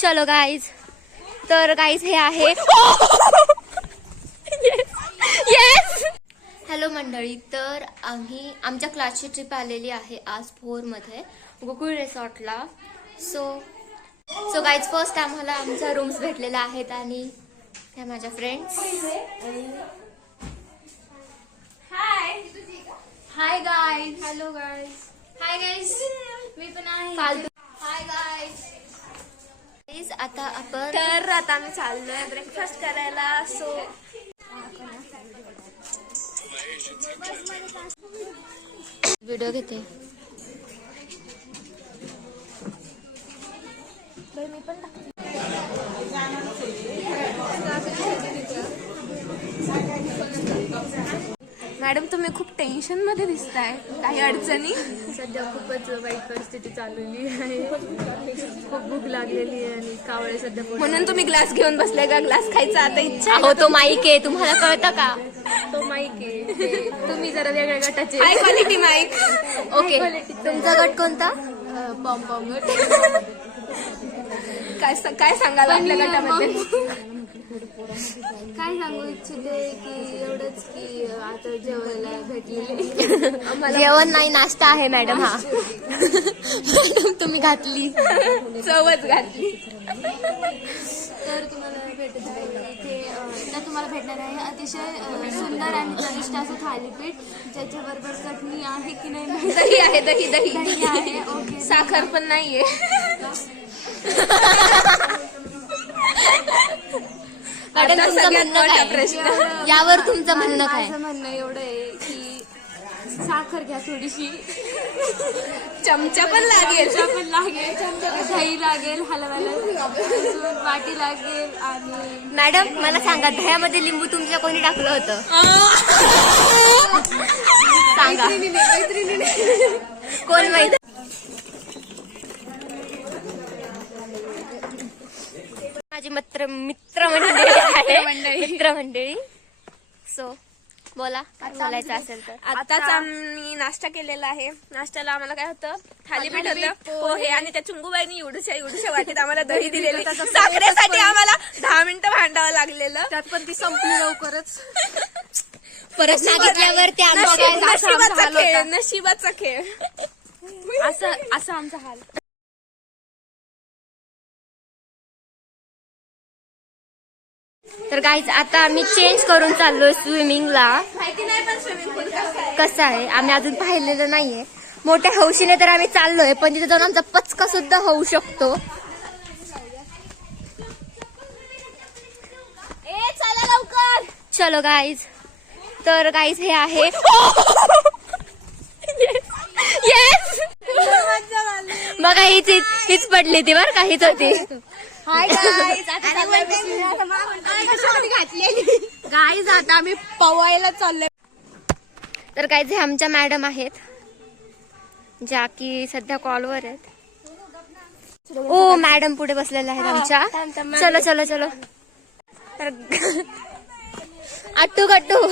चलो गाईज, तर गाईज हे आहे हॅलो मंडळी. तर आम्ही आमच्या क्लासची ट्रिप आलेली आहे आज 4 मध्ये गोकुळ रिसॉर्टला. सो गाईज फर्स्ट आम्हाला आमच्या रूम्स भेटलेल्या आहेत आणि त्या माझ्या friends. Hi guys. Hello guys. Hi guys. मी पण आहे. Hi guys. आता आपण आता आम्ही चाललोय ब्रेकफास्ट करायला. सो व्हिडिओ घेते. मी पण मॅडम तुम्ही खूप टेन्शन मध्ये दिसताय. काही अडचणी? सध्या खूपच वाईट परिस्थिती चाललेली आहे. खूप भूक लागलेली आहे आणि कावळे सध्या म्हणून तुम्ही ग्लास घेऊन बसले का? ग्लास खायचा आता इच्छा आहे? हो, तो माईक आहे, तुम्हाला कळतं का? तो माईक आहे. तुम्ही जरा वेगळ्या गटाचे. High quality mic. ओके, तुमचा गट कोणता? पॉम पॉम गट. काय सांगाल आपल्या गटामध्ये? काय सांगू इच्छिते की एवढंच की आता जेवायला भेटलेले. जेवण नाही, नाश्ता आहे मॅडम. हा मॅडम तुम्ही घातली, चवच घातली. तर तुम्हाला भेटत आहे इथे. तर तुम्हाला भेटणार आहे अतिशय सुंदर आणि चविष्ट असं थालीपीठ, ज्याच्याबरोबर चटणी आहे की नाही. दही आहे. दही दही आहे. ओके. साखर पण नाहीये. मॅडम आता तुमचं सगळ्यात म्हणणं मोठा काय? प्रश्न. यावर तुमचं म्हणणं काय? माझं म्हणणं एवढं आहे की साखर घ्या थोडीशी. चमचा पण लागेल. पण लागेल, दही लागेल हलवायला, अजून वाटी लागेल. आणि मॅडम मला सांगा, दह्यामध्ये लिंबू तुमच्या कोणी टाकलं होतं? सांगा, कोण माहित? माझी मित्र मंडळी. सो बोला, काय बोलायचं असेल तर. आताच आम्ही नाश्ता केलेला आहे. नाश्त्याला आम्हाला काय होतं? थालीपीठ होतं, पोहे, आणि त्या चुंगूबाईनी एवढ्या वाटीत आम्हाला दही दिलेली. साखरेसाठी आम्हाला 10 मिनिटं भांडावं लागलेलं. त्यात पण ती संपली लवकरच. परत मागितल्यावर ते नशिबाचा खेळ. असं आमचा हाल. तर गाईज आता आम्ही चेंज करून चाललोय स्विमिंगला. माहिती नाही पण स्विमिंग पूल कसं आहे आम्ही अजून पाहिलेलं नाहीये. मोठ्या हौशीने तर आम्ही चाललोय, पण तिथे जाऊन आमचा पचका सुद्धा होऊ शकतो. चला लवकर. चलो गाईज, तर गाईज हे आहे बघा, हीच पडली ती बरं का, हीच होती. गाईज आता आम्ही पवायला चाललोय. तर गाईज हे आमच्या मॅडम आहेत, ज्या की सध्या कॉलवर आहेत. ओ मॅडम पुढे बसलेल्या आहेत आमच्या. चलो चलो चलो. तर अट्टू गट्टू